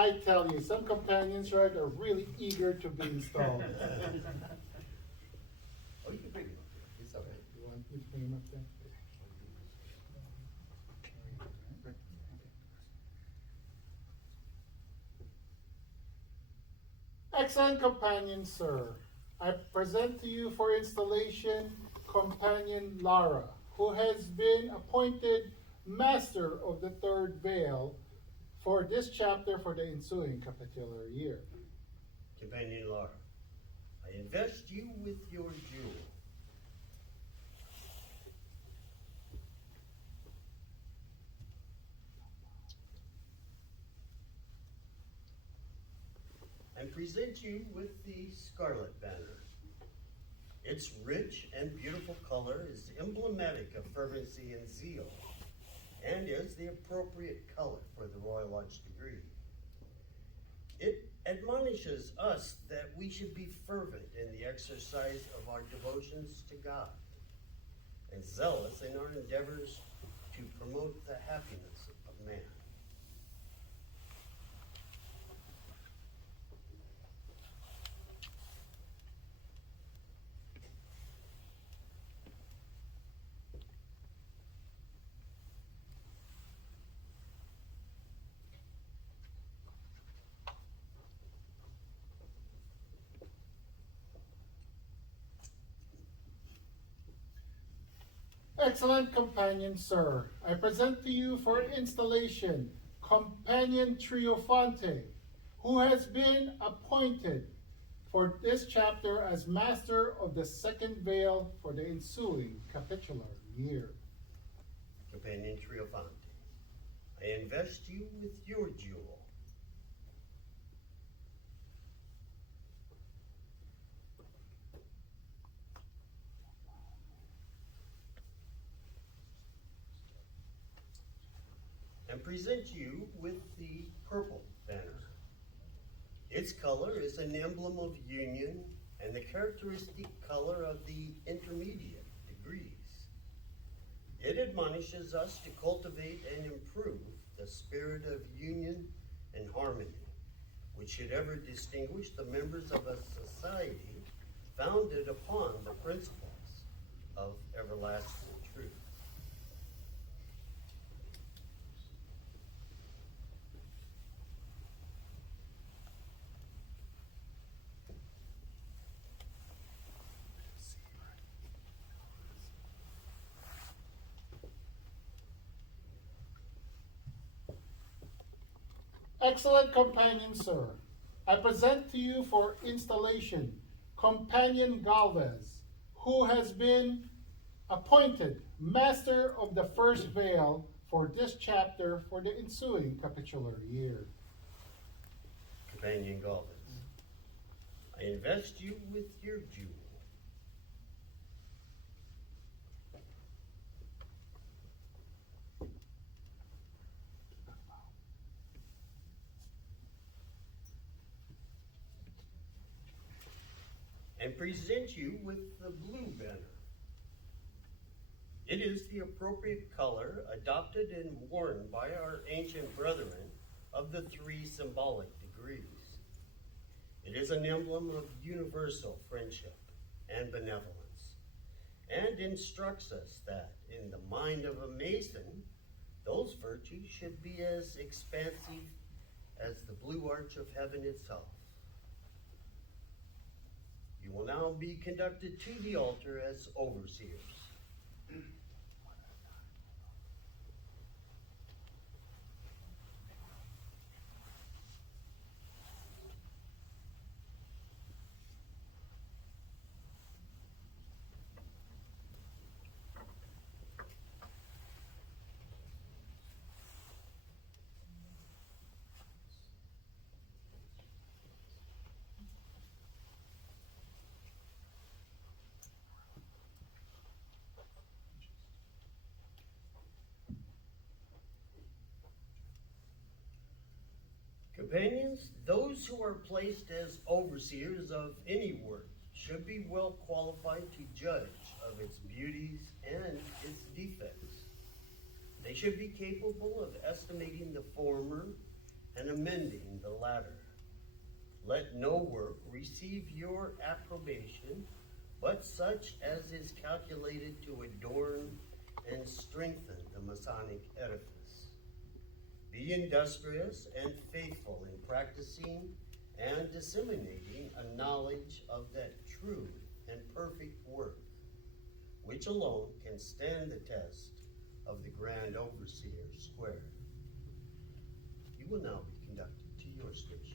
I tell you, some companions, right, are really eager to be installed. Oh, you can bring him up here. It's all right. You want me to bring him up there? Excellent companion, sir. I present to you for installation companion Lara, who has been appointed master of the third veil for this chapter for the ensuing capitular year. Companion Lara, I invest you with your jewel. And present you with the Scarlet Banner. Its rich and beautiful color is emblematic of fervency and zeal, and is the appropriate color for the Royal Archdegree. It admonishes us that we should be fervent in the exercise of our devotions to God, and zealous in our endeavors to promote the happiness of man. Excellent companion, sir. I present to you for installation companion Triophante, who has been appointed for this chapter as master of the second veil for the ensuing capitular year. Companion Triophante, I invest you with your jewel. And present you with the Purple Banner. Its color is an emblem of union and the characteristic color of the intermediate degrees. It admonishes us to cultivate and improve the spirit of union and harmony, which should ever distinguish the members of a society founded upon the principles of everlasting truth. Excellent companion, sir. I present to you for installation companion Galvez, who has been appointed master of the first veil for this chapter for the ensuing capitular year. Companion Galvez, I invest you with your jewel. And present you with the Blue Banner. It is the appropriate color adopted and worn by our ancient brethren of the three symbolic degrees. It is an emblem of universal friendship and benevolence, and instructs us that in the mind of a Mason, those virtues should be as expansive as the blue arch of heaven itself. You will now be conducted to the altar as overseers. Companions, those who are placed as overseers of any work should be well qualified to judge of its beauties and its defects. They should be capable of estimating the former and amending the latter. Let no work receive your approbation, but such as is calculated to adorn and strengthen the Masonic edifice. Be industrious and faithful in practicing and disseminating a knowledge of that true and perfect work, which alone can stand the test of the Grand Overseer Square. You will now be conducted to your station.